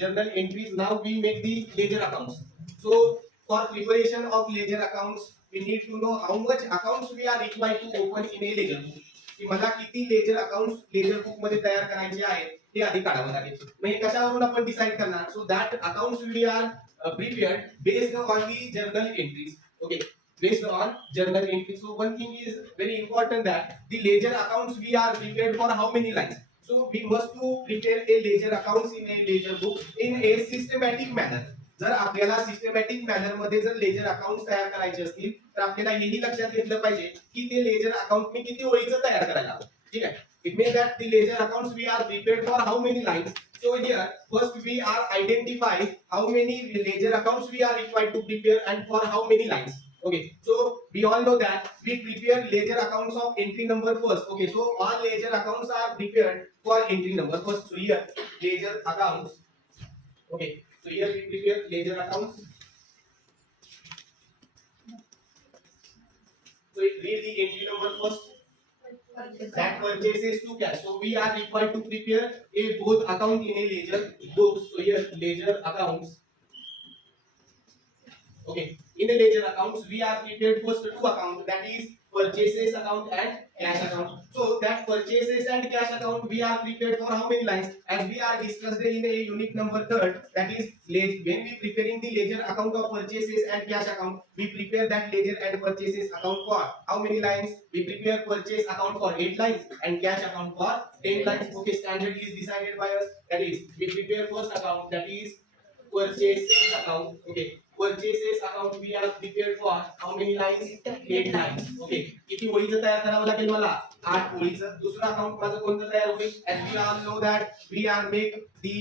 journal entries. Now we make the ledger accounts. So for preparation of ledger accounts, we need to know how much accounts we are required to open in a ledger book. की मला किती ledger accounts laser book मध्ये तयार करायचे आहेत हे आधी काढावं लागेल. मग हे कशावरून आपण डिसाइड करणार? So that accounts we are prepared based on the journal entries. Okay, based on journal entries. So one thing is very important that the ledger accounts we are prepared for how many lines. So we must to prepare a ledger accounts in a ledger book in a systematic manner. जर आपल्याला systematic manner मध्ये जर ledger account तयार करायचे असतील तर आपल्याला हेही लक्षात घेतलं पाहिजे की ते लेजर अकाउंट मी किती ओळीचं तयार करायला हवं. ठीक आहे. It means that the ledger accounts we are prepared for how many lines. So here first we are identify how many ledger accounts we are required to prepare and for how many lines. Okay, so we all know that we prepare ledger accounts of entry number first. Okay, so all ledger accounts are prepared for entry number first. So here ledger accounts. Okay, so here we prepare ledger accounts. So read the entry number first. That purchases to cash. So we are required to prepare a both account in a ledger book. So here ledger accounts. Okay, in the ledger accounts we are prepared first two accounts, that is purchases account and cash account. So that purchases and cash account we are prepared for how many lines, as we are discussed in a unit number third, that is when we preparing the ledger account of purchases and cash account, we prepare that ledger and purchases account for how many lines? We prepare purchase account for 8 lines and cash account for 10 lines. Okay, standard is decided by us, that is we prepare first account, that is purchases account. Okay, purchases account we are prepared for how many lines? 8 lines. Okay, किती ओळीचं तयार करावं लागेल मला? 8 ओळीचं. दुसरं account माझं कोणतं तयार होईल? As we all know that we are make the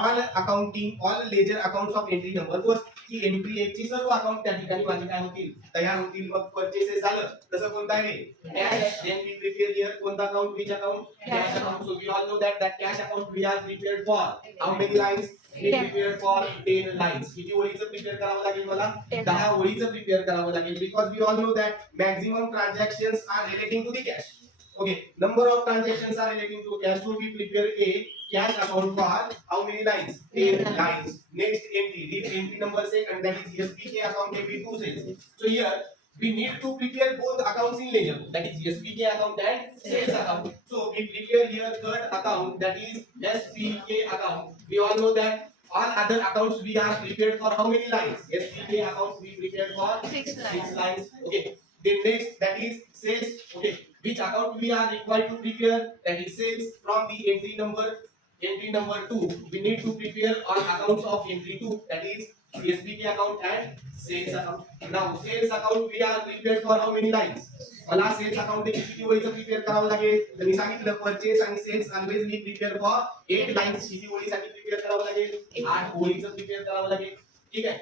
all accounting all ledger accounts of entry number first. की एंट्री 1 ची सर्व अकाउंट त्या ठिकाणी माझे काय होतील? तयार होतील. मग परचेसेस झालं. तसं कोणतं आहे? Cash. Then we prepare here कोणता account? Which account? Cash account. So we all know that cash account we are prepared for how many lines? We prepare for 10 lines. किती ओळीचं प्रिपेअर करावं लागेल मला? 10 ओळीचं प्रिपेअर करावं लागेल. Because we all know that maximum transactions are relating to the cash. Okay, number of transactions are relating to cash. So we prepare a cash account for how many lines? 10 lines. Next entry, read entry number second, that is SPK account AB2 sales. So here we need to prepare both accounts in ledger, that is SPK account and sales account. So we prepare here third account, that is SPK account. We all know that all other accounts we are prepared for how many lines? SPK accounts we prepared for 6 lines. Okay, then next, that is sales. Okay, which account we are required to prepare? That is sales. From the entry number 2 we need to prepare all accounts of entry 2, that is SPK account and sales account. Now sales account we are prepared for how many lines? मला sales account देखील किती ओळीचं prepare करावं लागेल? तर मी सांगितलं purchase आणि sales always मी prepare for 8 lines. किती ओळीसाठी प्रिपेअर करावं लागेल? 8 ओळीचं प्रिपेअर करावं लागेल. ठीक आहे.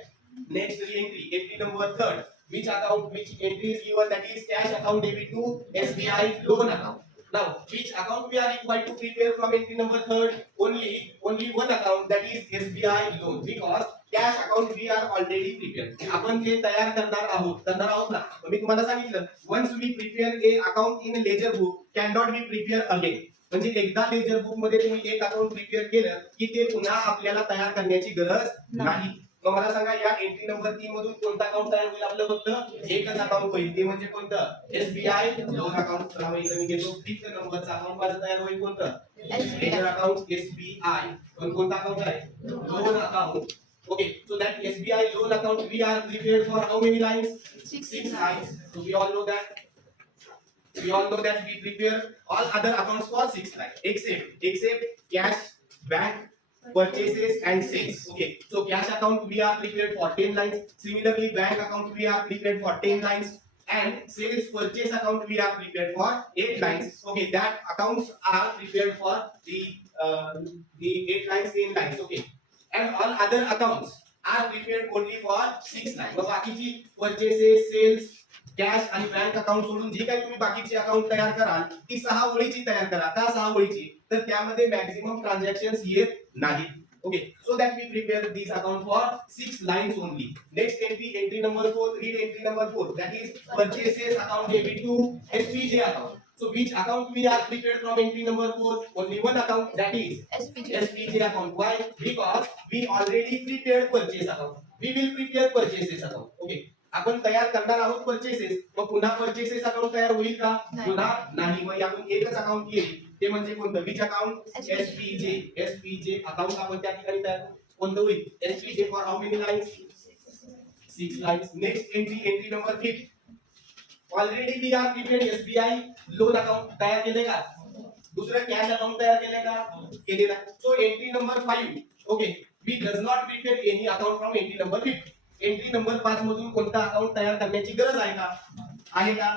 Next entry number third, which account, which entry is given, that is cash account AB2 SBI loan account. Now which account we are required to prepare from entry number third? Only one account, that is SBI loan, because cash account we are already prepared. आपण ते तयार करणार आहोत ना. मी तुम्हाला सांगितलं once we prepare a account in a ledger book cannot be prepared again. म्हणजे एकदा लेजर बुक मध्ये तुम्ही एक अकाउंट प्रिपेअर केलं की ते पुन्हा आपल्याला तयार करण्याची गरज नाही. मग मला सांगा या एंट्री नंबर 3 मधून कोणता अकाउंट तयार होईल? आपलं फक्त एकच अकाउंट होईल. ते म्हणजे कोणतं? SBI loan account. चला मग इथे मी घेतो फिफ्थ नंबरचा अकाउंट माझं तयार होईल कोणतं? Ledger account SBI. पण कोणता अकाउंट आहे? Loan account. Okay, so that SBI loan account we are prepared for how many lines? 6 lines. So we all know that we prepare all other accounts for 6 lines except cash, bank, purchases and sales. Okay, so cash account we are prepared for 10 lines. Similarly bank account we are prepared for 10 lines and sales purchase account we are prepared for 8 lines. Okay, that accounts are prepared for the 8 lines, 10 lines. Okay, and all other accounts are prepared only for 6 lines. मग बाकीची purchases, sales, cash आणि bank account सोडून जी काही तुम्ही बाकीची account तयार कराल ती 6 ओळीची तयार करा. का 6 ओळीची? तर त्यामध्ये मॅक्झिमम ट्रान्झॅक्शन्स येत नाही. Okay, so that we prepare this account for 6 lines only. Next entry number 4, read entry number 4, that is purchases account AB2 SPJ account. So which account we are prepared from entry number 4? Only one account, that is SPJ account. Why? Because we already prepared purchase account. We will prepare purchases account. Okay. आपण तयार करणार आहोत purchases, मग पुन्हा purchases account तयार होईल का? पुन्हा नाही. मग यातून एकच अकाउंट येईल, ते म्हणजे कोणतं? Which account? SPJ. SPJ account आपण त्या ठिकाणी तयार कोणतं होईल? SPJ for how many lines? 6 lines. Next entry number 5. Already we are prepared SBI loan account तयार केले का? दुसरं कॅश अकाउंट तयार केले का? केलेला. So entry number 5. Okay, we does not prepare any account from entry number 5. Entry number 5 मधून कोणता अकाउंट तयार करण्याची गरज आहे का? आहे का?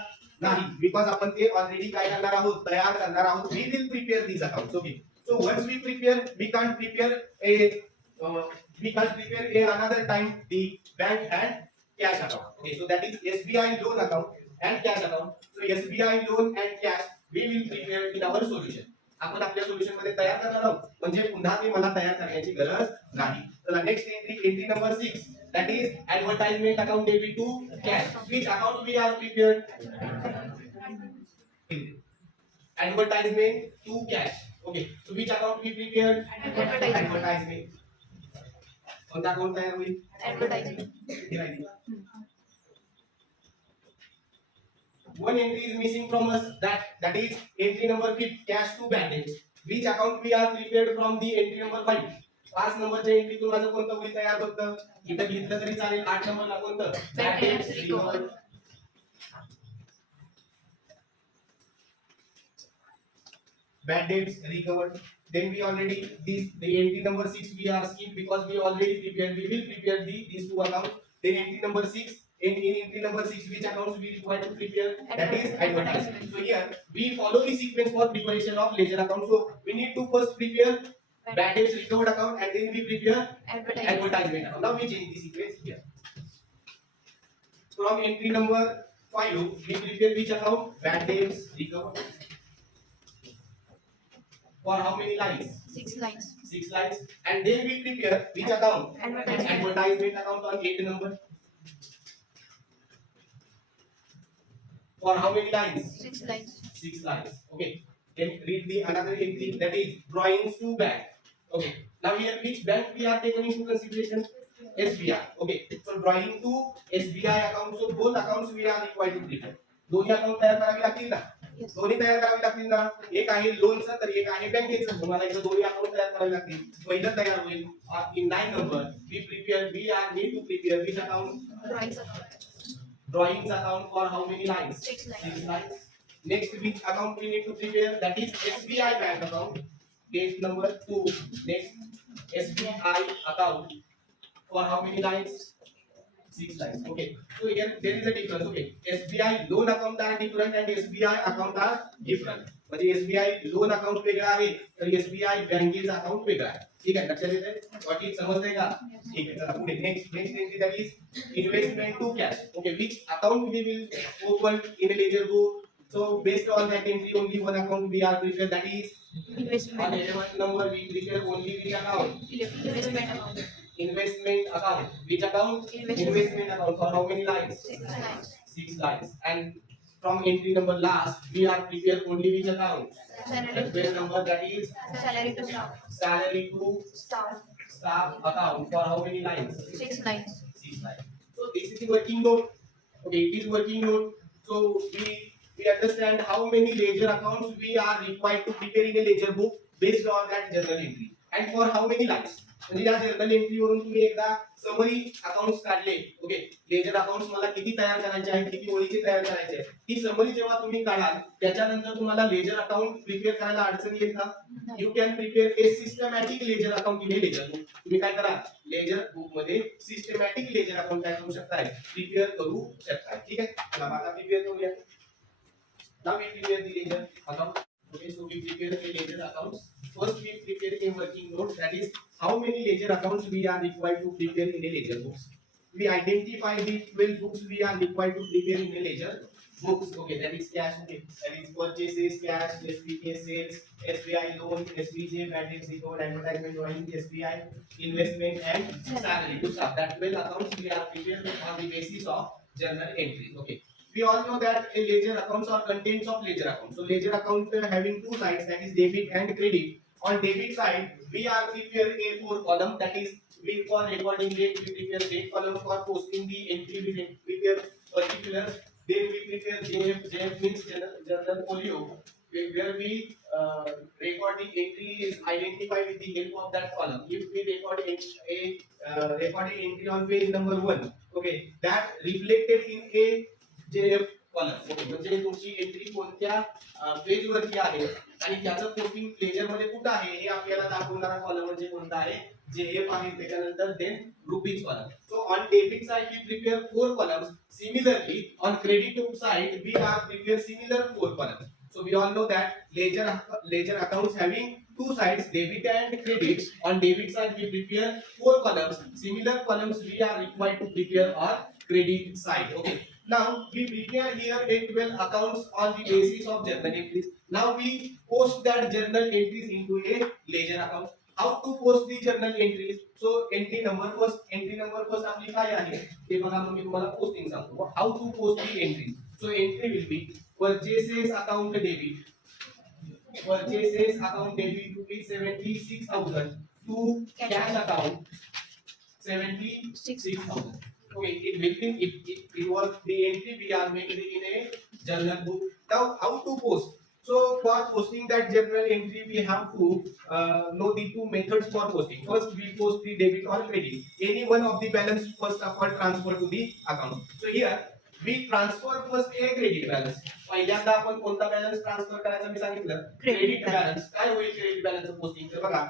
नाही. बिकॉज आपण ते ऑलरेडी काय करणार आहोत? तयार करणार आहोत. We will prepare this account. Okay, so once we prepare, we can't prepare a another time the bank and cash account. Okay, so that is SBI loan account and cash account. So SBI loan and cash we will prepare in our solution. आपण आपल्या solution मध्ये तयार करणार आहोत, म्हणजे पुन्हा ते मला तयार करण्याची गरज नाही. चला next entry number 6, that is advertisement account debit to cash. Which account we are prepared? Advertisement to cash. Okay, so which account we prepared? Advertisement. कोणता अकाउंट तयार होईल? Advertisement. One entry is missing from us, that is entry number 5, cash to bad debts. Which account we are prepared from the entry number 5? 5 नंबरच्या एंट्रीतून माझं कोणतं होईल तयार? फक्त इथं घेतलं तरी चालेल. 8 नंबरला कोणतं? Bad debts recovered. Bad debts recovered. Then we already the entry number 6 we are skip because we already prepared. We will prepare these two accounts. Then entry number 6. In entry number 6, which accounts we require to prepare? That is advertisement. So here we follow the sequence for preparation of ledger account. So we need to first prepare bad debts recovered account and then we prepare advertisement account. Now we change the sequence here. From entry number 5, we prepare which account? Bad debts recovered. For how many lines? 6 lines. 6 lines. And then we prepare which account? Advertisement account on 8 number. For how many lines? 6 lines. 6 lines. Okay. Then read the another entry, that is drawings to bank. Okay. Now here which bank we are taking into consideration? SBI. Okay. So drawing to SBI account. So both accounts we are required to prepare. दोन्ही account तयार करावी लागतील ना? दोन्ही तयार करावी लागतील ना? एक आहे लोनचं तर एक आहे बँकेचं. तुम्हाला इथं दोन्ही अकाउंट तयार करावे लागतील. पहिलं तयार होईल in 9 number we are need to prepare which account? Drawings account for how many lines? 6 lines. 6 lines. Next which account we need to prepare? That is SBI bank account. Page number 2. Next SBI account for how many lines? 6 lines. Okay. So here there is a difference. Okay. SBI loan account are different and SBI account are different. म्हणजे SBI loan account वेगळा आहे तर SBI बँकेचा account वेगळा आहे. ठीक आहे, लक्षात येतंय? वाटी समजतंय का? ठीक आहे. चला पुढे next entry that is investment to cash. Okay, which account we will open in a ledger book? So based on that entry only one account we are prepared, that is Investment. on 11th number we prepare only which account? Investment account. Investment account. Which account? Investment account. For how many lines? 6 lines. 6 lines. And from entry number last we are prepared only which account? Salary. Base number, that is Salary to staff. salary to Staff. account. For how many lines? 6 lines. 6 lines. So this is the working note. Okay, it is working note. So we understand how many ledger accounts we are required to prepare in a ledger book based on that journal entry and for how many lines. म्हणजे या journal entry वरून तुम्ही एकदा summary accounts काढले. Okay, ledger accounts मला किती तयार करायचे आहेत, किती ओळीचे तयार करायचे आहेत, ती समरी जेव्हा तुम्ही काढाल त्याच्यानंतर तुम्हाला लेजर अकाउंट प्रिपेअर करायला अडचण येईल का? You can prepare A systematic ledger account in A laser book. तुम्ही काय करा, लेजर बुक मध्ये सिस्टमॅटिक लेजर अकाउंट काय करू शकताय, प्रिपेअर करू शकताय. ठीक आहे, चला आता प्रिपेअर करूया. Now we prepare the ledger account. Okay, so we prepare a ledger accounts. First we prepare a working note, that is how many ledger accounts we are required to prepare in a ledger books. We identify the 12 books we are required to prepare in a ledger books. Okay, that is cash. Okay, that is purchases, cash, SPK sales, SBI loan, SPJ, bad debts recovered, advertisement drawing, SBI investment and salary to staff. That 12 accounts we are prepared on the basis of journal entries. Okay. we all know that a ledger accounts are contents of ledger account. So ledger account having two sides, that is debit and credit. On debit side, we are prepare A4 column, that is we for recording date we prepare date column, for posting the entry we prepare particulars. Then we prepare JF. JF means general folio, where we record the entry is identified with the help of that column. If we record recording entry on page number 1, okay, that reflected in a JF column. Okay, म्हणजे तुमची entry कोणत्या page वरती आहे आणि त्याचं posting laser मध्ये कुठं आहे हे आपल्याला दाखवणारा कॉलम म्हणजे कोणता आहे, JF आहे. त्याच्यानंतर then rupees column. So on debit side we prepare 4 columns. Similarly on credit side we are prepare similar 4 columns. So we all know that ledger accounts having two sides, debit and credit. On debit side we prepare 4 columns. Similar columns we are required to prepare on credit side. Okay. Now we prepare here a 12 accounts on the basis of journal entries. Now we post that journal entries into a ledger account. How to post the journal entries? So entry number first आपली काय आहे ते बघा, मग मी तुम्हाला posting सांगतो. How to post the entries? So entry will be purchases account debit. Purchases account debit rupees 76,000 to cash account 76,000. Okay, it will be it was the entry we are making in a journal book. Now how to post? So for posting that journal entry we have to know the two methods for posting. First we post the debit or credit. Any one of the balance first of all transfer to the account. So here we transfer first a credit balance. पहिल्यांदा आपण कोणता balance transfer करायचा मी सांगितलं, credit balance. काय होईल credit balance posting? तर बघा,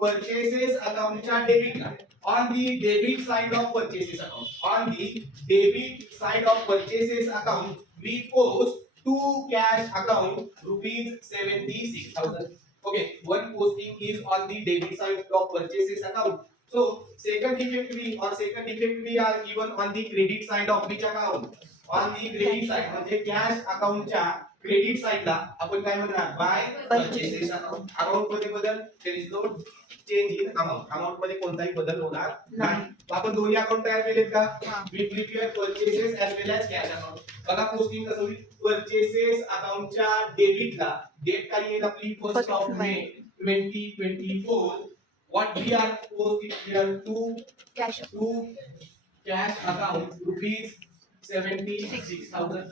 purchases अकाउंटच्या डेबिटला on the debit side of purchases account, on the debit side of purchases account we post to cash account rupees 76,000. Okay, one posting is on the debit side of purchases account. So second effect we are given on the credit side of which account? On the credit side म्हणजे cash अकाउंटच्या credit साइडला आपण काय म्हणणार, bye purchases account. Account मध्ये बदल, there is no change in amount. Amount मध्ये कोणताही बदल होणार नाही. आपण दोन्ही अकाउंट तयार केलेत का? We prepare purchases as well as cash account. बघा पोस्टिंग कसं होईल, परचेसेस अकाउंटच्या डेबिटला डेट काय येईल आपली 1st of May 2024. What we are posting here to cash account rupees 76,000.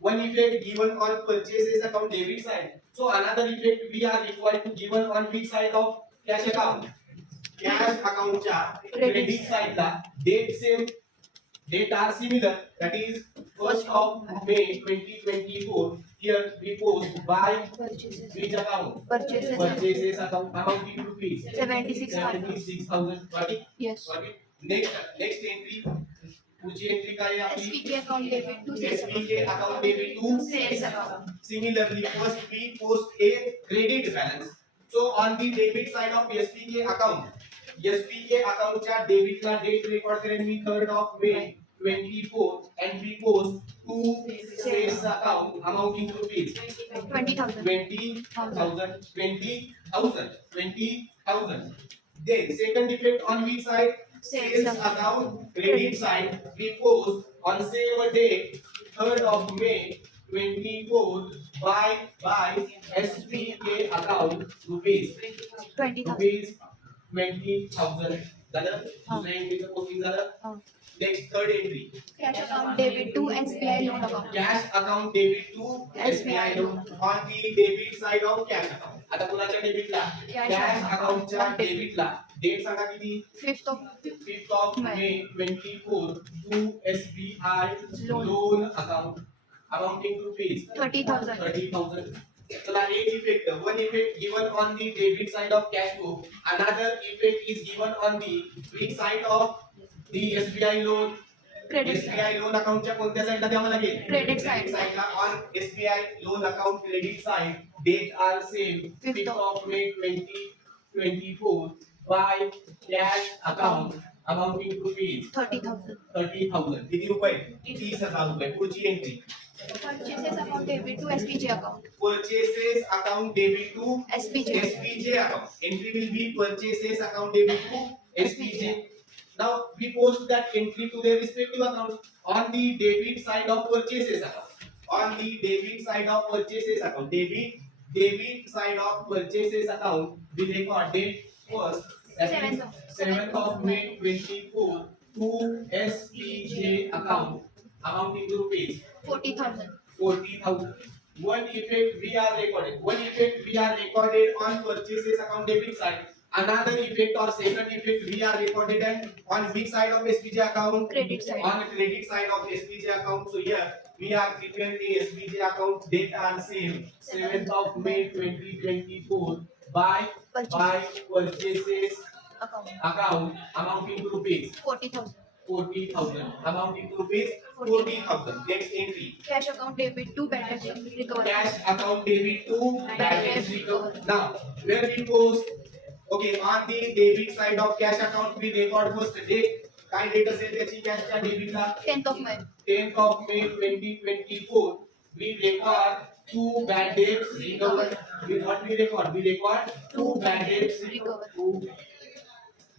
One effect given on purchases account debit side. So another effect we are required to given on which side of cash account? Cash account च्या credit side ला date are similar, that is 1st of May 2024. Here we post by which account? Purchases account amounting to rupees 76,000. Got it? Yes. Got it? Next entry. पुढची entry काय आहे आपली? SPK account debit to SPK account debit to sales account. Similarly, first we post a credit balance. So on the debit side of SPK account च्या debit ला date record करेन मी 3rd of May 24 and we post to sales account amounting to rupees 20,000. Then second effect on which side? Sales account credit side we post on same date 3rd of May 24 by SPK account rupees 20,000. झालं. दुसऱ्या एंट्रीचं posting झालं. Next third entry, Cash account debit to SBI loan account. Cash account debit to SBI loan on the debit side of cash account. आता कुणाच्या डेबिटला? Cash अकाउंटच्या डेबिटला date सांगा किती? 5th of May 24 to SBI loan account amounting to rupees 30,000. चला, एक effect, one effect given on the debit side of cash book, another effect is given on the which side of the SBI loan? Credit SBI loan account च्या कोणत्या साइडला द्यावं लागेल? Credit side. साइडला. on SBI loan account credit side date are same 5th of May 2024 by cash account amounting to rupees 30,000. किती रुपये? 30,000 रुपये. पुढची entry, Purchases account debit to SPJ account. purchases account debit to SPJ. SPJ account. Entry will be purchases account debit to SPJ. Now we post that entry to their respective accounts on the debit side of purchases account. On the debit side of purchases account, debit side of purchases account, we record date first, that is 7th of May 24 to SPJ account amounting to rupees 40,000. 40,000. One effect we are recorded. One effect we are recorded on purchases account debit side. Another effect or second effect we are recorded and on which side of SPJ account? Credit side. On the credit side of SPJ account. So here we are preparing the SPJ account date and same 7th of May 2024 by purchases account amounting to rupees 40,000. 40,000 amounting to rupees 40,000. Next entry. Cash account debit to bad debt recovery. Cash account debit to bad debts recovery. Now, where we post, okay, on the debit side of cash account, we record first date. काय date असेल त्याची कॅशच्या डेबिटला 10th of May. 10th of May 2024. We record two bad debts recovered. What we record? We record two bad debts Recovered. Two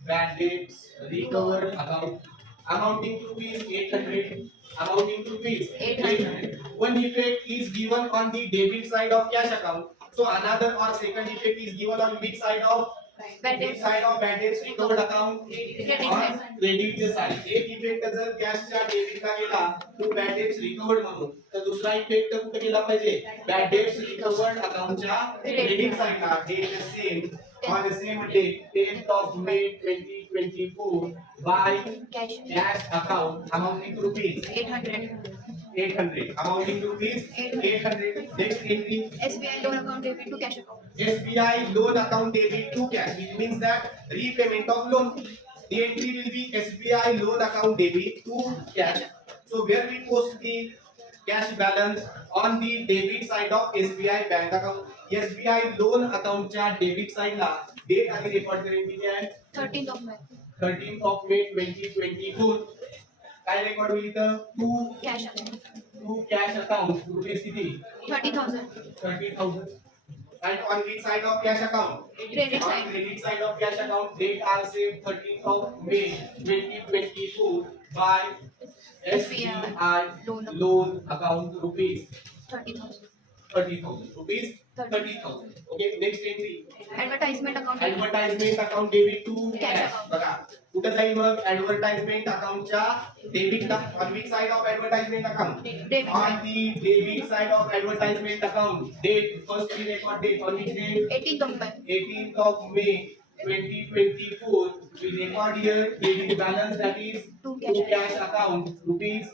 bad debts recovered account amounting to rupees 800. Amounting to rupees 800. One effect is given on the debit side of cash account. So another or second effect is given on which side of Bad which debt. side of bad debts recovered account? Credit On side. credit च्या side. एक effect जर कॅशच्या डेबिटला गेला तो bad debts recovered म्हणून, तर दुसरा effect कुठे गेला पाहिजे? बॅड डेब्ट्स रिकवर्ड अकाउंटच्या क्रेडिट साइडला. Date same on the same date 10th of May 2024 by Cash. cash account amounting to rupees 800. 800 amounting to rupees 800. Next entry. SBI loan account debit to cash account. SBI loan account debit to cash, which means that repayment of loan. The entry will be SBI loan account debit to cash. So where we post the cash balance on the debit side of SBI bank account. SBI loan account च्या debit side ला date आधी record करेन किती आहे? 13th of May. 13th of May 2024. काय record होईल इथं? Cash account. To cash account rupees किती? 30,000. 30,000. And on which side of cash account? Credit On side. credit side of cash account, date are same 13th of May 2024 by SBI loan account rupees 30,000. 30,000 rupees 30,000. Okay, next entry. Advertisement account debit. Advertisement account debit to Cash cash. account. बघा कुठं जाईल मग advertisement accountच्या debitला. On which side of advertisement account? Debit On side. the debit side of advertisement account. Date first we record date on which date? 18th of May. 18th of May 2024. We record here credit balance that is To to cash. cash account rupees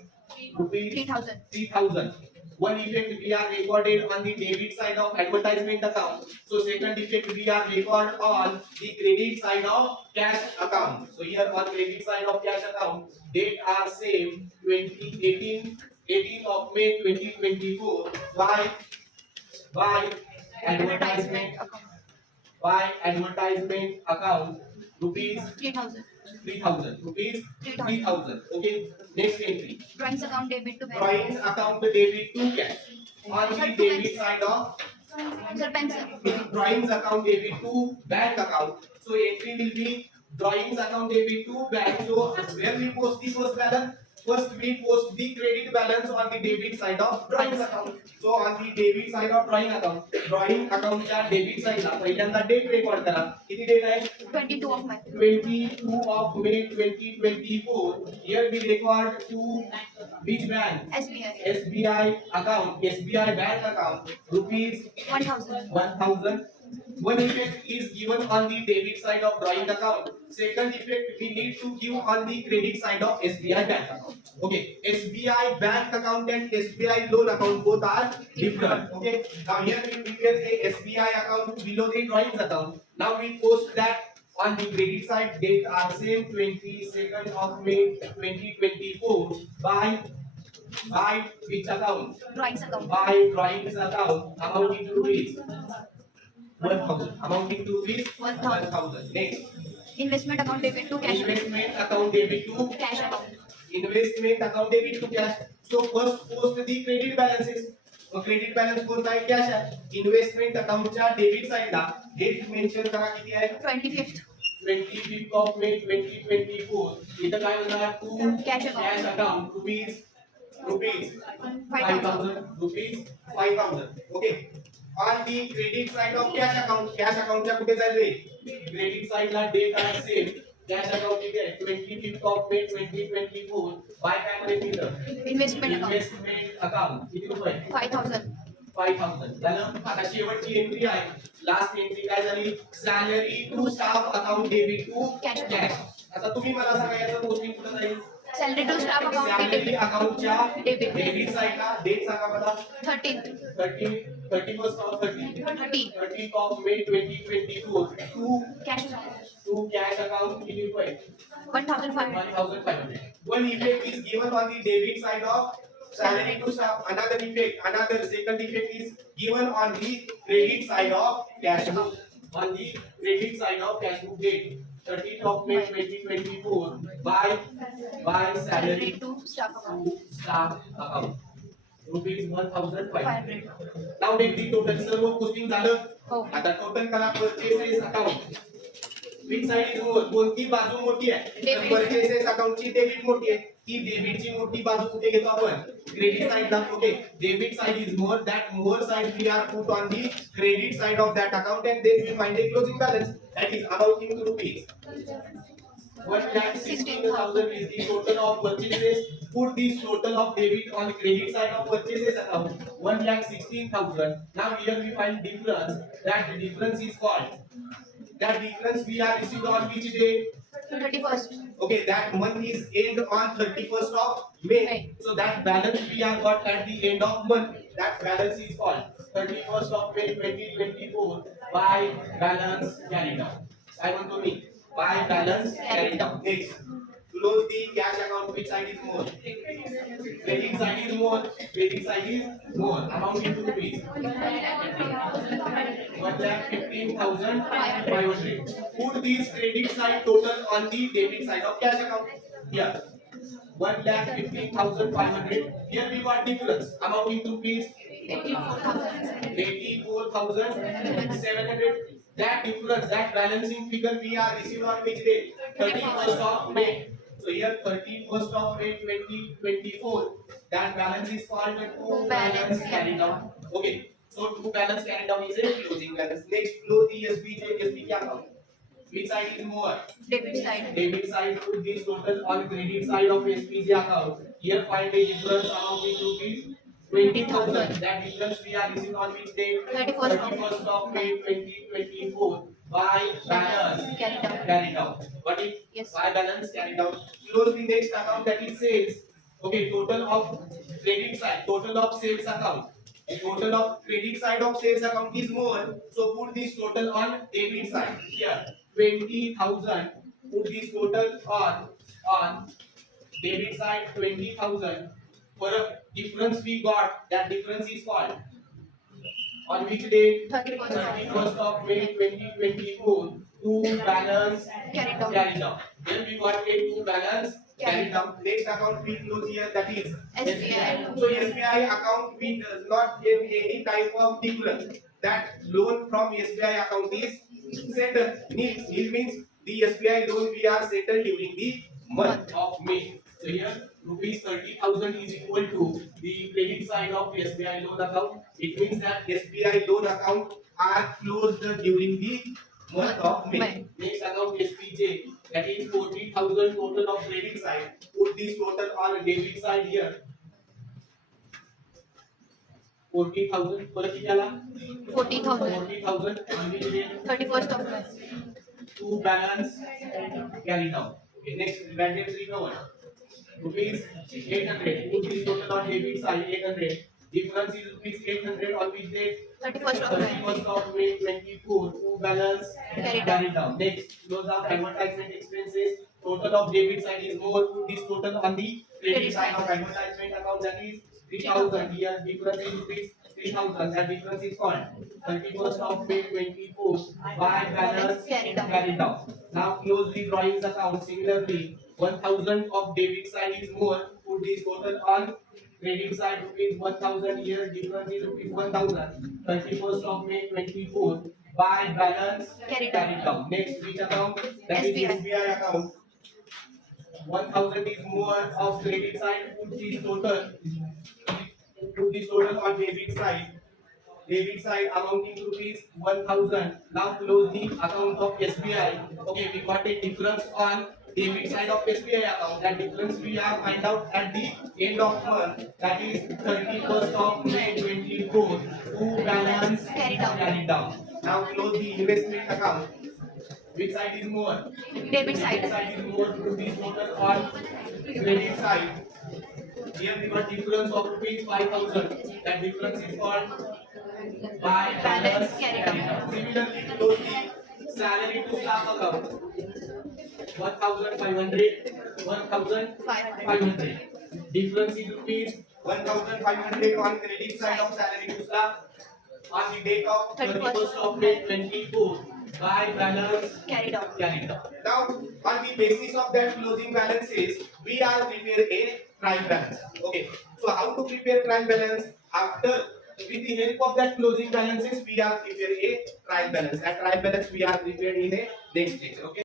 3,000. 3,000. One effect we are recorded on the debit side of advertisement account. So second effect we are record on the credit side of cash account. So here on credit side of cash account, date are same 18th of May 2024 by advertisement account rupees 3,000. 3,000 rupees 3,000. Okay, next entry. Drawings account debit to bank. Drawings account debit to cash. On the debit side of Sir, pencil. drawings account debit to bank account. So entry will be drawings account debit to bank. So where we post the first balance? First we post the credit balance on the debit side of drawings account. So on the debit side of drawing account च्या debit side ला पहिल्यांदा date record करा. किती date आहे? 22 of May. 22 of May 2024. Here we record to which bank? SBI. SBI account, SBI bank account, rupees 1,000. 1,000. One effect is given on the debit side of drawing account. Second effect we need to give on the credit side of SBI bank account. Okay, SBI bank account and SBI loan account both are different. Okay, now here we prepare a SBI account below the drawings account. Now we post that on the credit side. Date are same 22nd of May 2024 by which account? Drawings account. By drawings account amounting to rupees 1,000. Amounting to rupees 1,000. Next, Investment account debit to cash. investment account debit to Cash account. investment account debit to cash. So first post the credit balances. Credit balance कोणता आहे? Cash आहे. Investment अकाउंटच्या debit साइडला date mention करा किती आहे? 25th. 25th of May 2024 इथं काय होणार to Cash account. Cash account rupees 5,000. rupees 5,000 okay on the credit side of cash account च्या कुठे जाईल रे क्रेडिट साइड ला डेट आहे सेम कॅश अकाउंट इथे आहे 25th of May 2024 बाय काय मध्ये दिलं Investment account. इन्व्हेस्टमेंट अकाउंट किती रुपये 5,000. 5,000 झालं आता शेवटची एंट्री आहे लास्ट एंट्री काय झाली salary to staff account debit to Cash. Cash आता तुम्ही मला सांगा याचं पोस्टिंग कुठे जाईल Salary to staff account salary debit. अकाउंटच्या Debit. Debit साइडला डेट सांगा मला 13th. 31st of 30. 30th of May 2024 to Cash account. cash account किती रुपये 1,500. 1,500 one effect is given on the debit side of salary to staff another second effect is given on the credit side of cash book on the credit side of cash book date 30th of May 2024 by salary Salary to staff account. to staff account rupees 1,500 500. now take the total serve posting झालं हो. आता total करा purchases account which side is more कोणती बाजू मोठी आहे Debit. Purchases अकाउंटची debit मोठी आहे ती डेबिटची मोठी बाजू कुठे घेतो आपण क्रेडिट साइडला okay debit side is more that more side we are put on the credit side of that account and then we find a closing balance that is amounting to rupees 1,16,000 is the total of purchases. Put this total of debit on credit side of purchases account. 1,16,000. Now here we find difference. That difference is called. That difference we are received on which date? 31st. Okay, that month is end on 31st of May. May. So that balance we have got at the end of month. That balance is called 31st of May 2024 by balance carried out. I want to mean by balance carried out. Next, close the cash account. Which side is more? Credit side is more. Credit side is more. Amount into rupees. 1,15,500. Put this credit side total on the debit side of cash account. Here, 1,15,500. Here we got difference. Amount into rupees 84,000. 84,700. That difference, that balancing figure we are received on which day? 31st of May. So here 31st of May 2024. That balance is called the two balance carried out. Okay. So two balance carried out is a closing balance. Next, close the SPK account. Which side is more? Debit side. Debit side put this total on credit side of SPG account. Here find a difference amounting to rupees 20,000. That difference we are receiving on which day? 31st of May 2024 by balance carried out. What is Yes. by balance carried out? Close the next account that is sales. Okay, total of credit side, total of sales account. The total of credit side of sales account is more, so put this total on debit side. Here 20,000. Put this total on debit side 20,000. For a difference we got, that difference is called on which date? 31st of May 2024. Two balance Carried out. carried out. Then we got a two balance carried out. Next account we close here, that is SBI. So SBI account we does not get any type of difference. That loan from SBI account is settled. It means the SBI loan we are settled during the month of May. So here rupees 30,000 is equal to the credit side of SBI loan account. It means that SBI loan account are closed during the month of May. Next account SPJ, that is 40,000 total of credit side. Put this total on debit side here. 40,000 परत किती आला 40,000. 40,000 on which date? 31st of May. To balance carried out. Okay, next balance recovered. Rupees 800. Put this total on debit side 800. Difference is rupees 800 on which date? 31st of May. 31st of May 24. To balance Carried out. Next, close of advertisement expenses. Total of debit side is more. Put this total on the credit side of advertisement account, that is 3,000. Here difference is rupees 3,000. That difference is called 31st of May 24 by balance Carried out. carried out. Now close the drawings account. Similarly, 1,000 of debit side is more. Put this total on credit side rupees 1,000. Here difference is rupees 1,000. 31st of May 24 by balance Carried down. Next, which account? That is SBI. SBI account. 1000 is more of credit side. Put this total. Put this total on debit side. Debit side amounting to rupees 1000. Now close the account of SBI. Okay, we got a difference on debit side of SBI account. That difference we have find out at the end of month. That is 31st of May 24. To balance Carried down. Now close the investment account. Which side is more? Debit side. Side is more. Put this total on credit side. Here we got difference of rupees 5000. That difference is called by Balance carried out. Similarly, close the salary to staff account. 1500. Difference is rupees 1500 on credit side of salary to staff on the date of 31st of May 24 by balance Carried out. Now, on the basis of that closing balances, we are prepare a trial balance. Okay. So how to prepare trial balance? After with the help of that closing balances, we are prepare a trial balance. That trial balance we are prepared in a next stage. Okay.